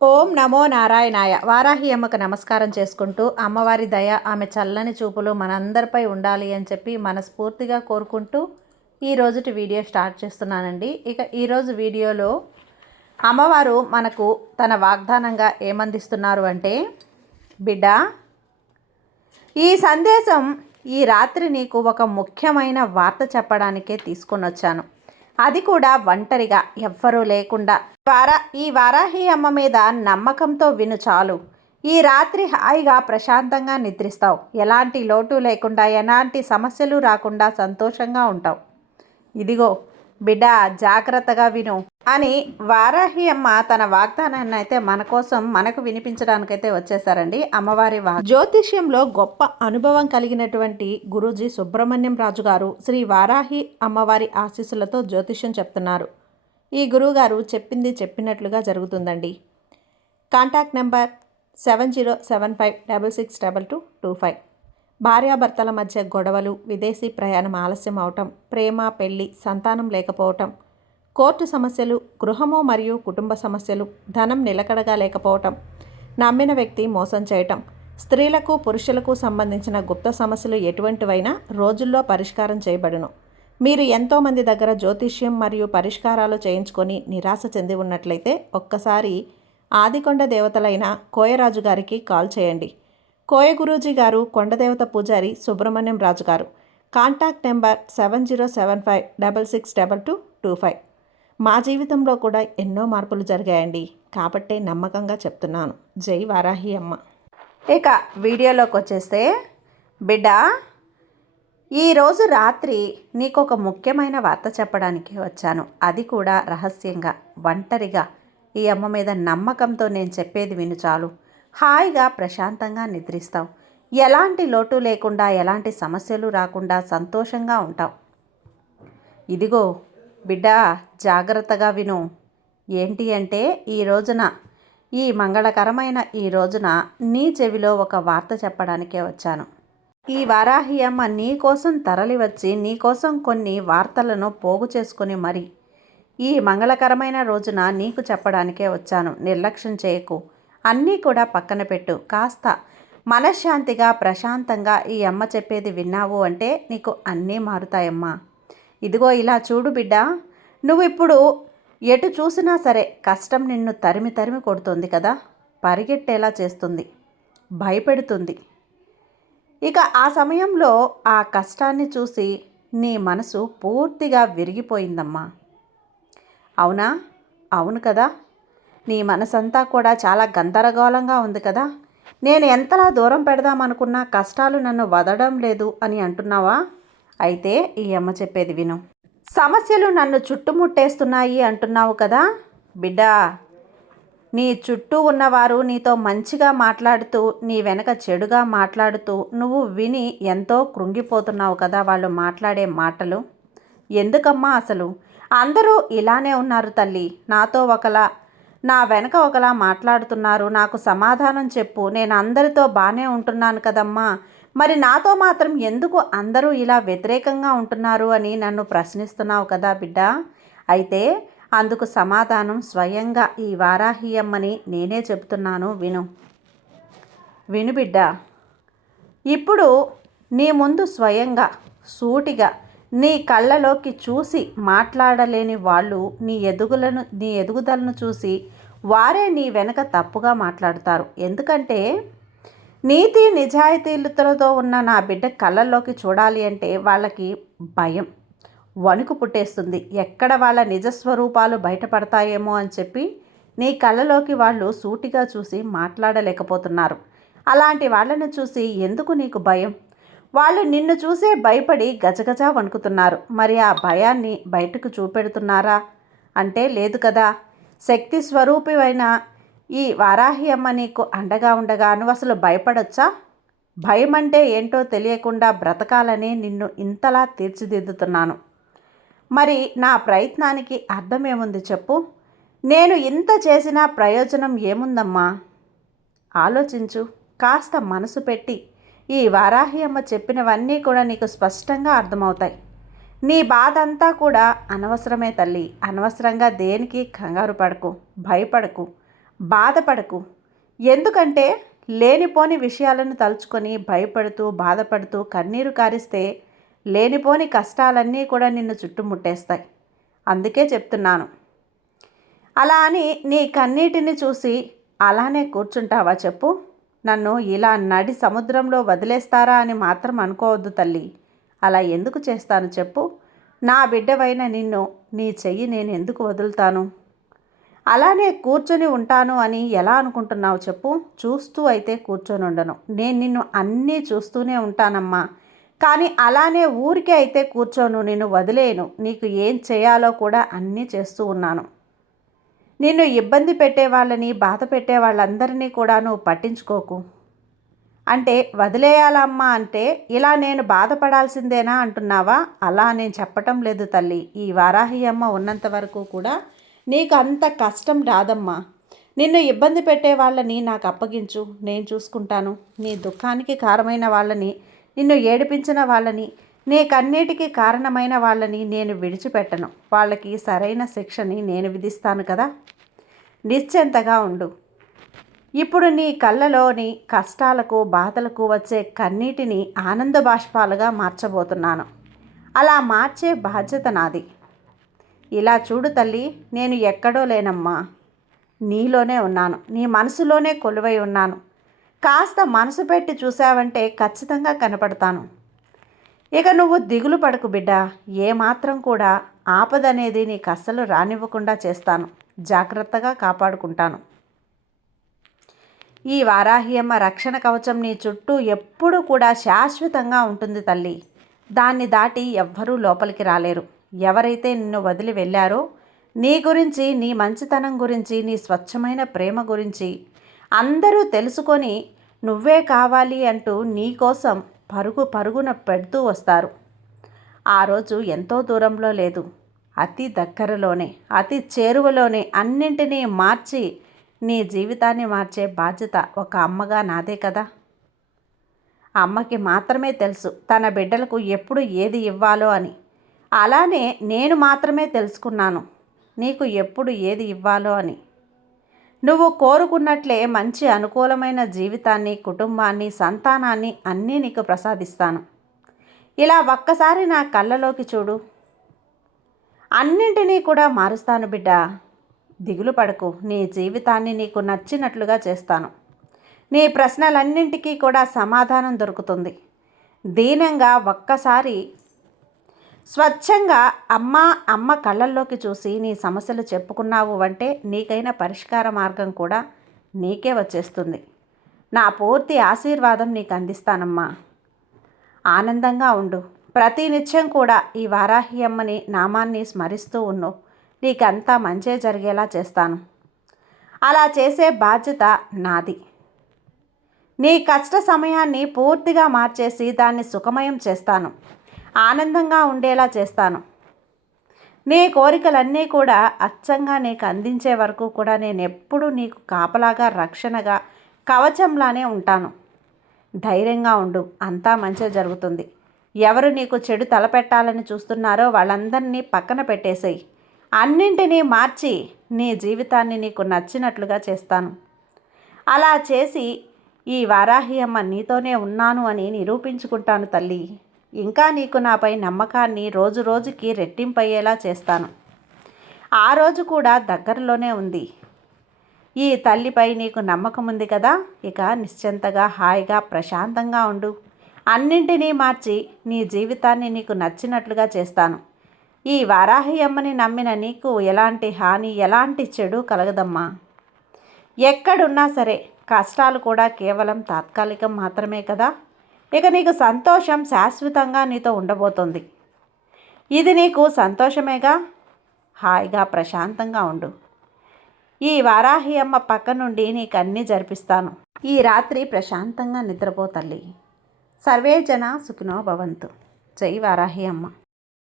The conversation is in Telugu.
ఓం నమో నారాయణాయ. వారాహి అమ్మకు నమస్కారం చేసుకుంటూ అమ్మవారి దయ ఆమె చల్లని చూపులు మనందరిపై ఉండాలి అని చెప్పి మనస్ఫూర్తిగా కోరుకుంటూ ఈరోజుటి వీడియో స్టార్ట్ చేస్తున్నానండి. ఇక ఈరోజు వీడియోలో అమ్మవారు మనకు తన వాగ్దానంగా ఏమందిస్తున్నారు అంటే, బిడ్డ, ఈ సందేశం ఈ రాత్రి నీకు ఒక ముఖ్యమైన వార్త చెప్పడానికే తీసుకొని వచ్చాను. అది కూడా ఒంటరిగా, ఎవ్వరూ లేకుండా. ఈ వారాహి అమ్మ మీద నమ్మకంతో విను చాలు. ఈ రాత్రి హాయిగా ప్రశాంతంగా నిద్రిస్తావు. ఎలాంటి లోటు లేకుండా, ఎలాంటి సమస్యలు రాకుండా సంతోషంగా ఉంటావు. ఇదిగో బిడ్డ, జాగ్రత్తగా విను అని వారాహి అమ్మ తన వాగ్దానాన్ని అయితే మన కోసం మనకు వినిపించడానికైతే వచ్చేసారండి. అమ్మవారి జ్యోతిష్యంలో గొప్ప అనుభవం కలిగినటువంటి గురూజీ సుబ్రహ్మణ్యం రాజు గారు శ్రీ వారాహి అమ్మవారి ఆశీస్సులతో జ్యోతిష్యం చెప్తున్నారు. ఈ గురువుగారు చెప్పింది చెప్పినట్లుగా జరుగుతుందండి. Contact number 7075662225. భార్యాభర్తల మధ్య గొడవలు, విదేశీ ప్రయాణం ఆలస్యం అవటం, ప్రేమ, పెళ్లి, సంతానం లేకపోవటం, కోర్టు సమస్యలు, గృహము మరియు కుటుంబ సమస్యలు, ధనం నిలకడగా లేకపోవటం, నమ్మిన వ్యక్తి మోసం చేయటం, స్త్రీలకు పురుషులకు సంబంధించిన గుప్త సమస్యలు ఎటువంటివైనా రోజుల్లో పరిష్కారం చేయబడును. మీరు ఎంతోమంది దగ్గర జ్యోతిష్యం మరియు పరిష్కారాలు చేయించుకొని నిరాశ చెంది ఉన్నట్లయితే ఒక్కసారి ఆదికొండ దేవతలైన కోయరాజు గారికి కాల్ చేయండి. కోయ గురూజీ గారు, కొండదేవత పూజారి సుబ్రహ్మణ్యం రాజు గారు. Contact number 7075662225. మా జీవితంలో కూడా ఎన్నో మార్పులు జరిగాయండి, కాబట్టే నమ్మకంగా చెప్తున్నాను. జై వారాహి అమ్మ. ఇక వీడియోలోకి వచ్చేస్తే, బిడ్డ, ఈరోజు రాత్రి నీకు ఒక ముఖ్యమైన వార్త చెప్పడానికి వచ్చాను. అది కూడా రహస్యంగా, ఒంటరిగా. ఈ అమ్మ మీద నమ్మకంతో నేను చెప్పేది విను చాలు. హాయిగా ప్రశాంతంగా నిద్రిస్తావు. ఎలాంటి లోటు లేకుండా, ఎలాంటి సమస్యలు రాకుండా సంతోషంగా ఉంటావు. ఇదిగో బిడ్డ, జాగ్రత్తగా విను. ఏంటి అంటే, ఈ రోజున, ఈ మంగళకరమైన ఈ రోజున నీ చెవిలో ఒక వార్త చెప్పడానికే వచ్చాను. ఈ వారాహి అమ్మ నీ కోసం తరలి వచ్చి నీ కోసం కొన్ని వార్తలను పోగు చేసుకుని మరి ఈ మంగళకరమైన రోజున నీకు చెప్పడానికే వచ్చాను. నిర్లక్ష్యం చేయకు. అన్నీ కూడా పక్కన పెట్టు. కాస్త మనశ్శాంతిగా, ప్రశాంతంగా ఈ అమ్మ చెప్పేది విన్నావు అంటే నీకు అన్నీ మారుతాయమ్మా. ఇదిగో ఇలా చూడు బిడ్డ, నువ్వు ఇప్పుడు ఎటు చూసినా సరే కష్టం నిన్ను తరిమి తరిమి కొడుతుంది కదా, పరిగెట్టేలా చేస్తుంది, భయపెడుతుంది. ఇక ఆ సమయంలో ఆ కష్టాన్ని చూసి నీ మనసు పూర్తిగా విరిగిపోయిందమ్మా. అవునా? అవును కదా. నీ మనసంతా కూడా చాలా గందరగోళంగా ఉంది కదా. నేను ఎంతలా దూరం పెడదామనుకున్నా కష్టాలు నన్ను వదలడం లేదు అని అంటున్నావా? అయితే ఈ అమ్మ చెప్పేది విను. సమస్యలు నన్ను చుట్టుముట్టేస్తున్నాయి అంటున్నావు కదా. బిడ్డ, నీ చుట్టూ ఉన్నవారు నీతో మంచిగా మాట్లాడుతూ, నీ వెనక చెడుగా మాట్లాడుతూ నువ్వు విని ఎంతో కృంగిపోతున్నావు కదా వాళ్ళు మాట్లాడే మాటలు. ఎందుకమ్మా అసలు? అందరూ ఇలానే ఉన్నారు తల్లి. నాతో ఒకలా, నా వెనక ఒకలా మాట్లాడుతున్నారు. నాకు సమాధానం చెప్పు. నేను అందరితో బాగానే ఉంటున్నాను కదమ్మా, మరి నాతో మాత్రం ఎందుకు అందరూ ఇలా వ్యతిరేకంగా ఉంటున్నారు అని నన్ను ప్రశ్నిస్తున్నావు కదా బిడ్డ. అయితే అందుకు సమాధానం స్వయంగా ఈ వారాహి అమ్మని నేనే చెబుతున్నాను, విను. విను బిడ్డ. ఇప్పుడు నీ ముందు స్వయంగా, సూటిగా, నీ కళ్ళలోకి చూసి మాట్లాడలేని వాళ్ళు నీ ఎదుగుదలను చూసి వారే నీ వెనక తప్పుగా మాట్లాడతారు. ఎందుకంటే నీతి నిజాయితీలతో ఉన్న నా బిడ్డ కళ్ళల్లోకి చూడాలి అంటే వాళ్ళకి భయం, వణుకు పుట్టేస్తుంది. ఎక్కడ వాళ్ళ నిజస్వరూపాలు బయటపడతాయేమో అని చెప్పి నీ కళ్ళలోకి వాళ్ళు సూటిగా చూసి మాట్లాడలేకపోతున్నారు. అలాంటి వాళ్ళని చూసి ఎందుకు నీకు భయం? వాళ్ళు నిన్ను చూసే భయపడి గజగజ వణుకుతున్నారు. మరి ఆ భయాన్ని బయటకు చూపెడుతున్నారా అంటే లేదు కదా. శక్తి స్వరూపివైన ఈ వారాహి అమ్మ నీకు అండగా ఉండగా నువ్వు అసలు భయపడొచ్చా? భయం అంటే ఏంటో తెలియకుండా బ్రతకాలని నిన్ను ఇంతలా తీర్చిదిద్దుతున్నాను. మరి నా ప్రయత్నానికి అర్థమేముంది చెప్పు? నేను ఇంత చేసినా ప్రయోజనం ఏముందమ్మా? ఆలోచించు. కాస్త మనసు పెట్టి ఈ వారాహి అమ్మ చెప్పినవన్నీ కూడా నీకు స్పష్టంగా అర్థమవుతాయి. నీ బాధ అంతా కూడా అనవసరమే తల్లి. అనవసరంగా దేనికి కంగారు పడకు, భయపడకు. బాధపడకు. ఎందుకంటే లేనిపోని విషయాలను తలుచుకొని భయపడుతూ బాధపడుతూ కన్నీరు కారిస్తే లేనిపోని కష్టాలన్నీ కూడా నిన్ను చుట్టుముట్టేస్తాయి. అందుకే చెప్తున్నాను. అలా అని నీ కన్నీటిని చూసి అలానే కూర్చుంటావా చెప్పు? నన్ను ఇలా నడి సముద్రంలో వదిలేస్తారా అని మాత్రం అనుకోవద్దు తల్లి. అలా ఎందుకు చేస్తాను చెప్పు? నా బిడ్డవైన నిన్ను నీ చెయ్యి నేను ఎందుకు వదులుతాను? అలానే కూర్చొని ఉంటాను అని ఎలా అనుకుంటున్నావు చెప్పు? చూస్తూ అయితే కూర్చొని ఉండను. నేను నిన్ను అన్నీ చూస్తూనే ఉంటానమ్మా. కానీ అలానే ఊరికే అయితే కూర్చోను, నిన్ను వదిలేయను. నీకు ఏం చేయాలో కూడా అన్నీ చేస్తూ ఉన్నాను. నిన్ను ఇబ్బంది పెట్టే వాళ్ళని, బాధ పెట్టే వాళ్ళందరినీ కూడా నువ్వు పట్టించుకోకు. అంటే వదిలేయాలమ్మా అంటే ఇలా నేను బాధపడాల్సిందేనా అంటున్నావా? అలా నేను చెప్పటం లేదు తల్లి. ఈ వారాహి అమ్మ ఉన్నంత వరకు కూడా నీకు అంత కష్టం రాదమ్మా. నిన్ను ఇబ్బంది పెట్టే వాళ్ళని నాకు అప్పగించు, నేను చూసుకుంటాను. నీ దుఃఖానికి కారణమైన వాళ్ళని, నిన్ను ఏడిపించిన వాళ్ళని, నీ కన్నీటికి కారణమైన వాళ్ళని నేను విడిచిపెట్టను. వాళ్ళకి సరైన శిక్షని నేను విధిస్తాను కదా. నిశ్చింతగా ఉండు. ఇప్పుడు నీ కళ్ళలోని కష్టాలకు బాధలకు వచ్చే కన్నీటిని ఆనంద బాష్పాలుగా మార్చబోతున్నాను. అలా మార్చే బాధ్యత నాది. ఇలా చూడు తల్లి, నేను ఎక్కడో లేనమ్మా, నీలోనే ఉన్నాను. నీ మనసులోనే కొలువై ఉన్నాను. కాస్త మనసు పెట్టి చూసావంటే ఖచ్చితంగా కనపడతాను. ఇక నువ్వు దిగులు పడకు బిడ్డ. ఏమాత్రం కూడా ఆపదనేది నీకు అస్సలు రానివ్వకుండా చేస్తాను. జాగ్రత్తగా కాపాడుకుంటాను. ఈ వారాహియమ్మ రక్షణ కవచం నీ చుట్టూ ఎప్పుడూ కూడా శాశ్వతంగా ఉంటుంది తల్లి. దాన్ని దాటి ఎవ్వరూ లోపలికి రాలేరు. ఎవరైతే నిన్ను వదిలి వెళ్ళారో నీ గురించి, నీ మంచితనం గురించి, నీ స్వచ్ఛమైన ప్రేమ గురించి అందరూ తెలుసుకొని నువ్వే కావాలి అంటూ నీకోసం పరుగు పరుగున పెడుతూ వస్తారు. ఆ రోజు ఎంతో దూరంలో లేదు, అతి దగ్గరలోనే, అతి చేరువలోనే అన్నింటినీ మార్చి నీ జీవితాన్ని మార్చే బాధ్యత ఒక అమ్మగా నాదే కదా. అమ్మకి మాత్రమే తెలుసు తన బిడ్డలకు ఎప్పుడు ఏది ఇవ్వాలో అని. అలానే నేను మాత్రమే తెలుసుకున్నాను నీకు ఎప్పుడు ఏది ఇవ్వాలో అని. నువ్వు కోరుకున్నట్లే మంచి అనుకూలమైన జీవితాన్ని, కుటుంబాన్ని, సంతానాన్ని అన్నీ నీకు ప్రసాదిస్తాను. ఇలా ఒక్కసారి నా కళ్ళలోకి చూడు. అన్నింటినీ కూడా మారుస్తాను బిడ్డ. దిగులు పడకు. నీ జీవితాన్ని నీకు నచ్చినట్లుగా చేస్తాను. నీ ప్రశ్నలన్నింటికీ కూడా సమాధానం దొరుకుతుంది. దీనంగా ఒక్కసారి స్వచ్ఛంగా అమ్మ కళ్ళల్లోకి చూసి నీ సమస్యలు చెప్పుకున్నావు అంటే నీకైన పరిష్కార మార్గం కూడా నీకే వచ్చేస్తుంది. నా పూర్తి ఆశీర్వాదం నీకు అందిస్తానమ్మా. ఆనందంగా ఉండు. ప్రతి నిత్యం కూడా ఈ వారాహి అమ్మని నామాన్ని స్మరిస్తూ ఉండు. నీకంతా మంచే జరిగేలా చేస్తాను. అలా చేసే బాధ్యత నాది. నీ కష్ట సమయాన్ని పూర్తిగా మార్చేసి దాన్ని సుఖమయం చేస్తాను. ఆనందంగా ఉండేలా చేస్తాను. నీ కోరికలన్నీ కూడా అచ్చంగా నీకు అందించే వరకు కూడా నేను ఎప్పుడూ నీకు కాపలాగా, రక్షణగా, కవచంలానే ఉంటాను. ధైర్యంగా ఉండు. అంతా మంచి జరుగుతుంది. ఎవరు నీకు చెడు తలపెట్టాలని చూస్తున్నారో వాళ్ళందరినీ పక్కన పెట్టేసేయి. అన్నింటినీ మార్చి నీ జీవితాన్ని నీకు నచ్చినట్లుగా చేస్తాను. అలా చేసి ఈ వారాహి అమ్మ నీతోనే ఉన్నాను అని నిరూపించుకుంటాను తల్లి. ఇంకా నీకు నాపై నమ్మకాన్ని రోజు రోజుకి రెట్టింపయ్యేలా చేస్తాను. ఆ రోజు కూడా దగ్గరలోనే ఉంది. ఈ తల్లిపై నీకు నమ్మకం ఉంది కదా. ఇక నిశ్చింతగా, హాయిగా, ప్రశాంతంగా ఉండు. అన్నింటినీ మార్చి నీ జీవితాన్ని నీకు నచ్చినట్లుగా చేస్తాను. ఈ వారాహి అమ్మని నమ్మిన నీకు ఎలాంటి హాని, ఎలాంటి చెడు కలగదమ్మా. ఎక్కడున్నా సరే కష్టాలు కూడా కేవలం తాత్కాలికం మాత్రమే కదా. ఇక నీకు సంతోషం శాశ్వతంగా నీతో ఉండబోతుంది. ఇది నీకు సంతోషమేగా. హాయిగా, ప్రశాంతంగా ఉండు. ఈ వారాహి అమ్మ పక్క నుండి నీకు అన్నీ జరిపిస్తాను. ఈ రాత్రి ప్రశాంతంగా నిద్రపో తల్లి. సర్వే జన సుఖినో భవంతు. జై వారాహి అమ్మ.